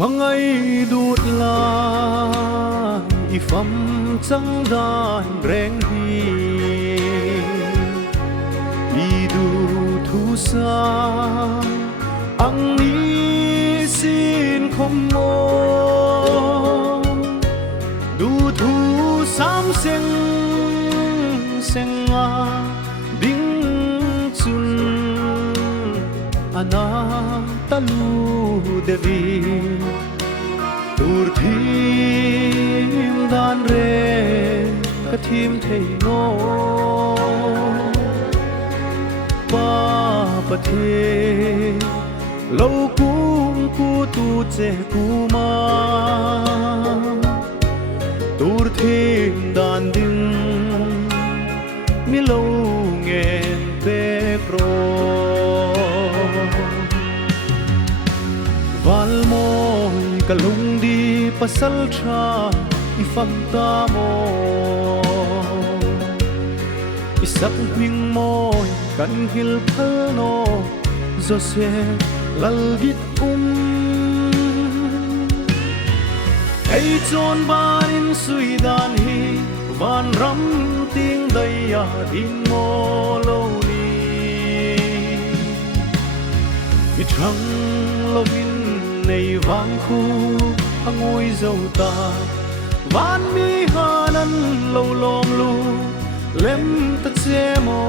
Mangai đút la i pham chẳng đàn rèn hi i du thu sa ang ni xin không mô du thu sam seng seng nga ding chun ana talu devi tur thim dan re ka thim thei no pa pa the lâu cung cu tu che cu ma tur thim dan ding mi lâu nghe pe pro val môi ka lung di pasal tha i pham ta mo i sak hing môi kan hil phal no zo se lal git ai chon barin sui dan hi van ram ting dai ya din mo lo ni i thang lo vin nei vang khu angoi dâu ta van mi hanan lo lom lu lem ta che mo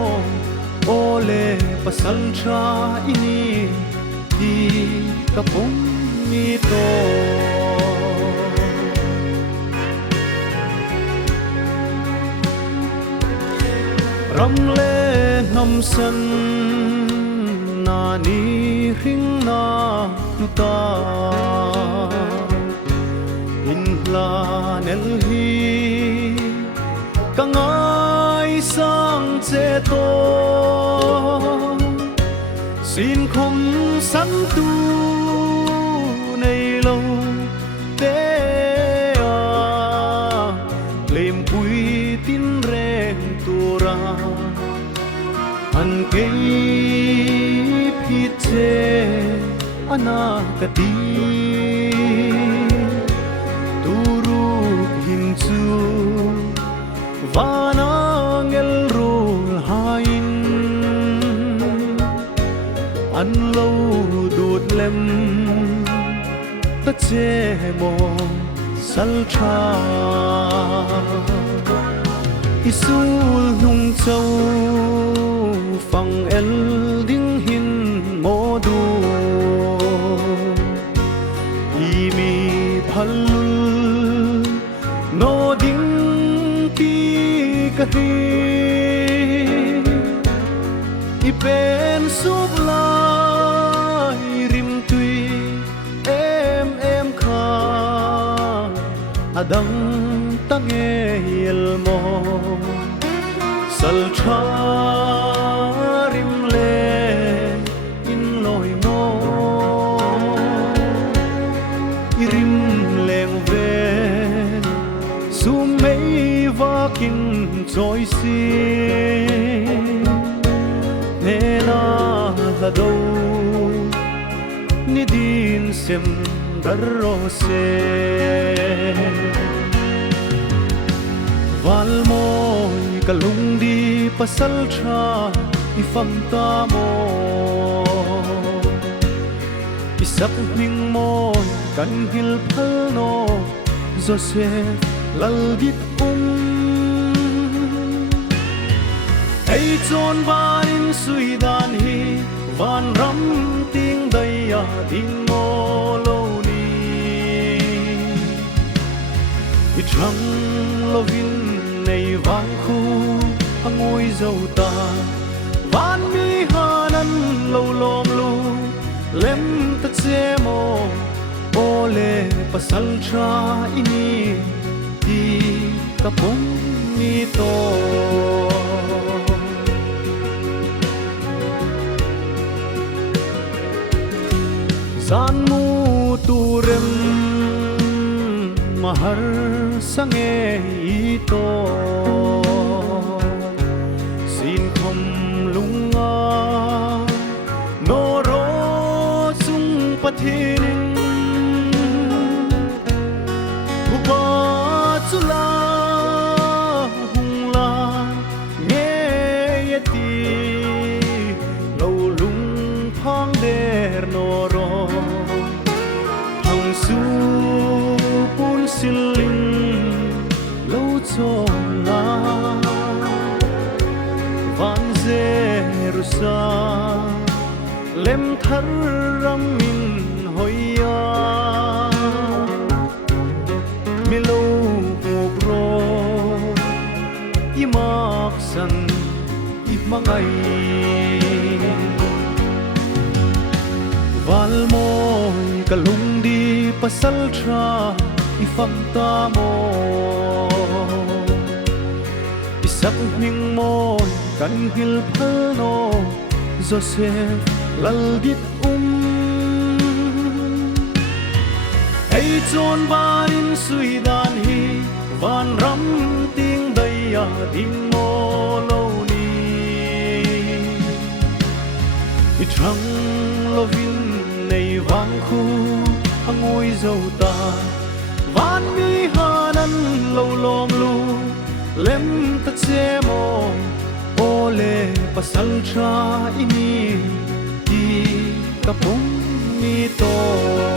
ole pasal tra ini di kapong mi to ram le nam san na ni ring na tu ta in la nel hi kangai sang che to xin không sẵn tu này lâu tế à lem bùi tin rèn tu ra anh cây phít che ana cả đi tu ru hin chu và na ngel ru hain anh lâu đột lem ta che mồ sal cha isul nung châu phang el ding hin mo du imi phalul no ding ti ka hi i pen sup la adang tange hiel mo sal tha rim le in loi mo irim leng ve sum mei va kin choi si ne na la do ni din sem darro se val môi ka lung di pasal tha i pham ta mo i sak hing môi kan hil phal no zo se lal git ai chon barin sui dan hi van ram ting dai ya din mo lo ni i thang lo vin nei vang khu angoi dâu ta van mi hanan lo lom lu lem ta che mo ole pasal tra ini di kapong mi to san mu tu rem mahar sange ito xin không lunga no ro sung pathin thar ram min hoya milo mukro imak san imangai valmoy kalung di pasal tra ifam ta mo isak ning moy kan hil phal no Joseph lalgit hey chon barin sui dan hi van ram ting daya ding mo lo ni i thang lovin nei wang khu angoi zo ta van mi hanan lo lom lu lem ta che mo ole pasal tra ini di kapung mi to